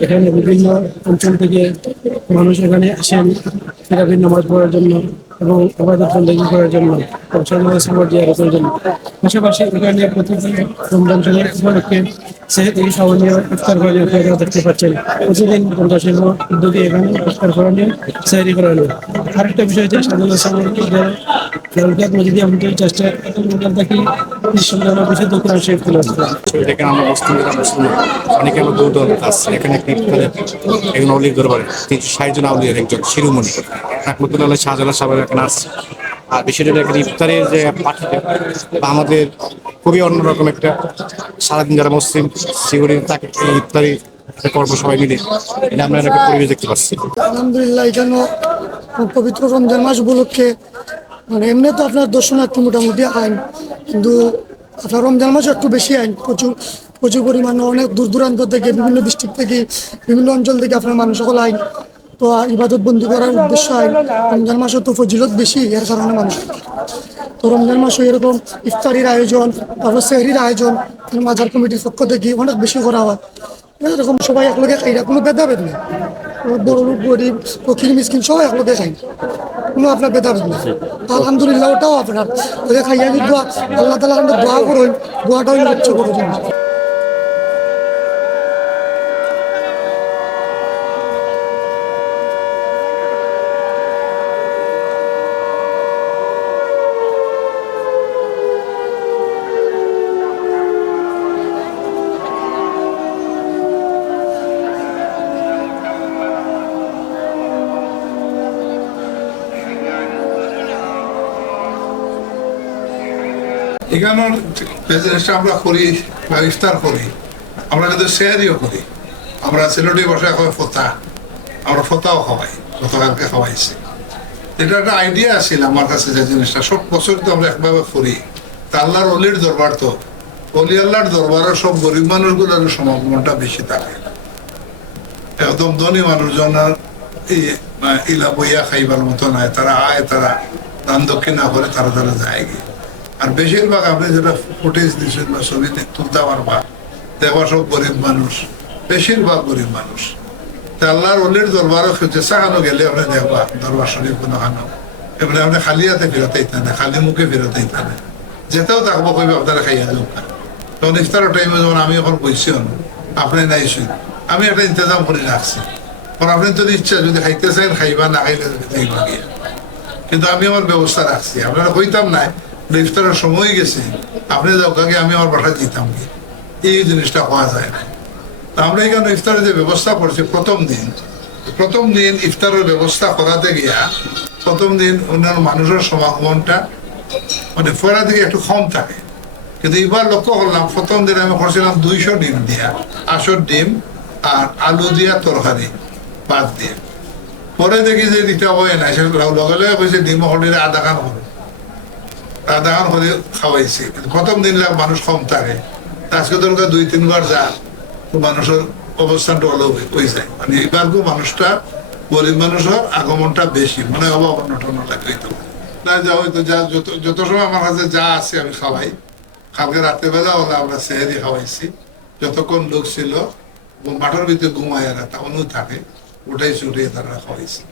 এখানে বিভিন্ন অঞ্চল থেকে মানুষ এখানে আসেন নামাজ পড়ার জন্য। এবং বন্দী করার জন্য এবং জিয়ারতের জন্য পাশাপাশি এখানে প্রতিদিন রমজান শরীফ উপলক্ষে ইফতার দেখতে পাচ্ছেন। প্রতিদিন এখানে ইফতার করা নিয়ে সাহারি করা নিয়ে আরেকটা বিষয় হচ্ছে আমাদের চেষ্টা আমরা আমরা দূর দূরান্ত এখানে রহমতুল্লাহ শাহজালাল সাহেব এখানে নাচ। আর বিষয়টা একটা ইফতারের যে পাঠিয়ে বা আমাদের খুবই অন্যরকম একটা সারাদিন যারা মুসলিম সিউরি তাকে ইফতারি পর্ব সবাই মিলে, এটা আমরা একটা পরিবেশ দেখতে পাচ্ছি। আলহামদুলিল্লাহ এখানে পবিত্র রমজান মাস উপলক্ষে মানে এমনি তো আপনার দর্শনার্থী মোটামুটি আইন, কিন্তু আপনার রমজান মাসে একটু বেশি আইন, প্রচুর প্রচুর পরিমাণে অনেক দূর দূরান্ত থেকে, বিভিন্ন ডিস্ট্রিক্ট থেকে, বিভিন্ন অঞ্চল থেকে আপনার মানুষ সকল আইন তো ইবাদত বন্দি করার উদ্দেশ্য আইন রমজান মাসে তো ফজিলত বেশি, এর কারণে মানুষ। তো রমজান মাসে এরকম ইফতারির আয়োজন, তারপর সেহরির আয়োজন মাজার কমিটির পক্ষ থেকে অনেক বেশি করা হয়। এরকম সবাই একলগে খাই না কোনো ভেদাভেদ নেই। বড় লোক, গরিব, ফকির, মিসকিন সবাই একলগে খাই কোনো আপনার ভেদাভেদ নেই। আলহামদুলিল্লাহ, ওটাও আপনার। ওকে খাইয়া দোয়া। আল্লাহ তালা আমরা দোয়া করুন। দোয়াটাও উচ্চ এখানের বিজনেসটা আমরা করি বা ইফতার করি। আমরা কিন্তু শেয়ারিও করি। আমরা সিলেটি ফোতা। আমরা ফোতাও খাওয়াই গতকালকে খাওয়াইছি। এটা একটা আইডিয়া আমার কাছে যে জিনিসটা। সব বছর তো আমরা একভাবে করি। তা আল্লাহর অলির দরবার তো। অলি আল্লাহর দরবারের সব গরিব মানুষগুলোর সমাগমনটা বেশি থাকে। একদম ধনী মানুষজনের আহ, ইলা বইয়া খাইবার মতো নয়। তারা আয় তারা দান দক্ষিণা করে তারা তারা যায় গিয়ে। আর বেশিরভাগ আপনি যেটা ফুটেজ দিচ্ছেন বা ছবি দে- তুলতে পারবা দেখবা সব গরিব মানুষ, বেশিরভাগ গরিব মানুষ। তা আল্লাহর অলির দরবারও যেসাখানো গেলে আপনি দেখবা, দরবার শরীফ কোনো খানো এবারে আপনি খালি হাতে ফেরত আইতে খালি মুখে ফেরত না। যেতেও থাকব কইবে আপনারা খাইয়া যাও তখন ইফতারের টাইমে যখন আমি এখন বইছি আপনি নাইছেন আমি একটা ইন্তজাম করে রাখছি। কারণ আপনি যদি ইচ্ছা, যদি খাইতে চান খাইবা, না খাইলে কিন্তু আমি আমার ব্যবস্থা রাখছি। আপনারা কইতাম না ইফতারের সময় গেছে। আপনি যাও, কাকে আমি আমার বাসায় দিতাম এই জিনিসটা হওয়া যায় না। আমরা এখানে ইফতারের যে ব্যবস্থা করছি, প্রথম দিন প্রথম দিন ইফতারের ব্যবস্থা করাতে গিয়া প্রথম দিন অন্যান্য মানুষের সমাগমনটা মানে ফেরা দিকে একটু কম থাকে। কিন্তু এবার লক্ষ্য করলাম, প্রথম দিন আমি করছিলাম দুইশো ডিম দিয়া আসর ডিম আর আলু দিয়া তরকারি বাদ দিয়ে। পরে দেখি যে দিতে হয় না লগে লগে কইছে ডিম হলিরে আধা খান করে খান করে খাওয়াইছি। প্রথম দিন লাগ মানুষ কম থাকে তা আজকে দরকার দুই, তিনবার যা, তো মানুষের অবস্থানটা অলপ হয়ে যায়। মানে এবার মানুষটা গরিব মানুষের আগমনটা বেশি। মানে অভাব অনটন লাগে হইতে। না, যা হয়তো যা, যত যত সময় আমার কাছে যা আছে আমি খাওয়াই। কালকে রাতের বেলা ওরা আমরা সেহেরি খাওয়াইছি। যতক্ষণ লোক ছিল মাঠের ভিতরে ঘুমায় এরা তখনও থাকে উঠাইছি উঠে তারা খাওয়াইছি।